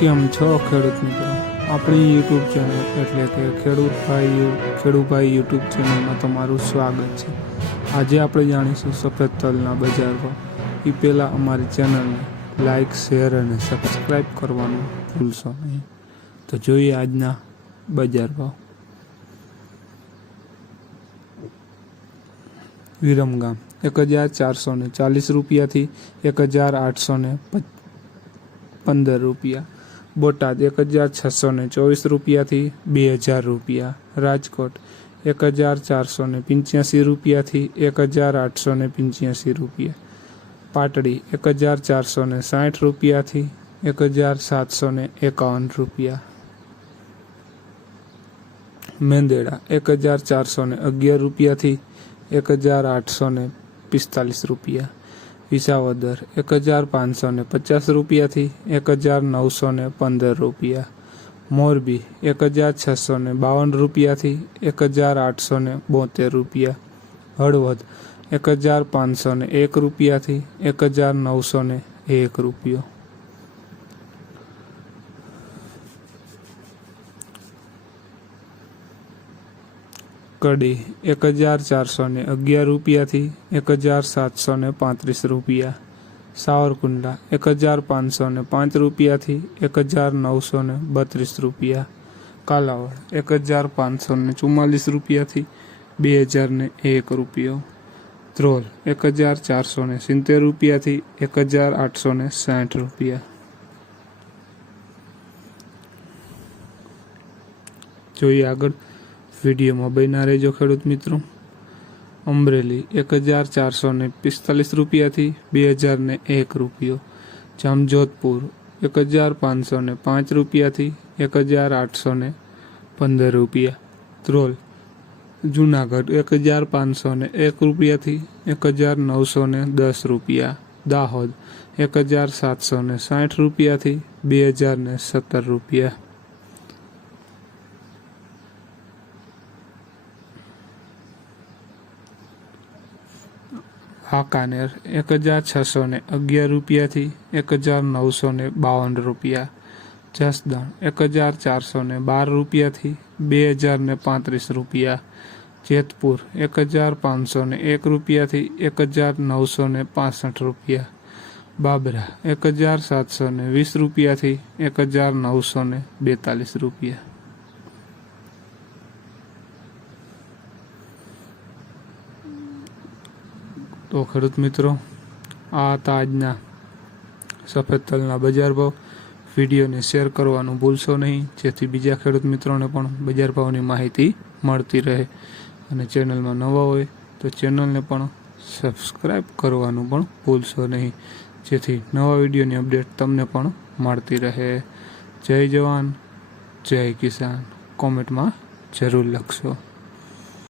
કેમ છો ખેડૂત મિત્રો આપણી યુટ્યુબ ચેનલ એટલે કે ખેડૂતભાઈ ખેડૂભાઈ યુટ્યુબ ચેનલમાં તમારું સ્વાગત છે. આજે આપણે જાણીશું સફેદ તલના બજાર એ પહેલાં અમારી ચેનલને લાઇક શેર અને સબસ્ક્રાઈબ કરવાનું ભૂલશો નહીં. તો જોઈએ આજના બજાર ભાવ. વિરમગામ, એક હજાર ચારસો ચાલીસ રૂપિયાથી એક હજાર આઠસો પંદર રૂપિયા. બોટાદ એક હજાર છસો ને ચોવીસ રૂપિયાથી બે હજાર રૂપિયા. રાજકોટ એક હજાર ચારસો ને પંચ્યાસી રૂપિયાથી એક હજાર આઠસો ને પંચ્યાસી રૂપિયા. પાટડી એક હજાર ચારસો ને સાઠ રૂપિયાથી એક હજાર સાતસો ને એકાવન રૂપિયા. મેંદેડા એક હજાર ચારસો ને અગિયાર રૂપિયાથી એક હજાર આઠસો ને પિસ્તાલીસ રૂપિયા. વિસાવદર, એક હજાર પાંચસો ને પચાસ રૂપિયાથી એક હજાર નવસો ને પંદર રૂપિયા. મોરબી, એક હજાર છસો ને બાવન રૂપિયાથી એક હજાર આઠસો ને બોતેર રૂપિયા. હળવદ, એક હજાર પાંચસો ને એક રૂપિયાથી એક હજાર નવસો ને એક રૂપિયો. કડી એક હજાર ચારસો ને અગિયાર રૂપિયાથી એક હજાર સાતસો ને પાંત્રીસ રૂપિયા. સાવરકુંડલા એક હજાર પાંચસો ને પાંચ રૂપિયાથી એક હજાર નવસો ને બત્રીસ રૂપિયા. કાલાવડ એક હજાર પાંચસો ને ચુમ્માલીસ રૂપિયાથી બે હજાર ને એક રૂપિયો. ધ્રોલ એક હજાર ચારસો ને સિત્તેર રૂપિયાથી એક હજાર આઠસો ને સાઠ રૂપિયા. જોઈએ આગળ. વિડીયોમાં બન્યા રહેજો ખેડૂત મિત્રો. અમરેલી એક હજાર ચારસો ને પિસ્તાલીસ રૂપિયાથી બે હજાર ને એક રૂપિયો. જામજોધપુર એક હજાર પાંચસો ને પાંચ રૂપિયાથી એક હજાર આઠસો ને પંદર રૂપિયા. ત્રોલ જુનાગઢ એક હજાર પાંચસો ને એક રૂપિયાથી એક હજાર નવસો ને દસ રૂપિયા. દાહોદ એક હજાર સાતસો ને સાઠ રૂપિયાથી બે હજાર ને સત્તર રૂપિયા. વાંકાનેર એક હજાર છસો ને અગિયાર રૂપિયાથી એક હજાર નવસો ને બાવન રૂપિયા. જસદણ એક હજાર ચારસો ને બાર રૂપિયાથી બે હજાર ને પાંત્રીસ રૂપિયા. જેતપુર એક હજાર પાંચસો ને એક રૂપિયાથી એક હજાર નવસો ને પાસઠ રૂપિયા. બાબરા એક હજાર સાતસો ને વીસ રૂપિયાથી એક હજાર નવસો ને બેતાલીસ રૂપિયા. તો ખેડૂત મિત્રો, આ હતા આજના સફેદ તલના બજાર ભાવ. વિડીયોને શેર કરવાનું ભૂલશો નહીં. જેથી બીજા ખેડૂત મિત્રોને પણ બજાર ભાવની માહિતી મળતી રહે અને ચેનલમાં નવા હોય તો ચેનલને પણ સબસ્ક્રાઈબ કરવાનું પણ ભૂલશો નહીં. જેથી નવા વિડીયોની અપડેટ તમને પણ મળતી રહે. જય જવાન, જય કિસાન. કોમેન્ટમાં જરૂર લખશો.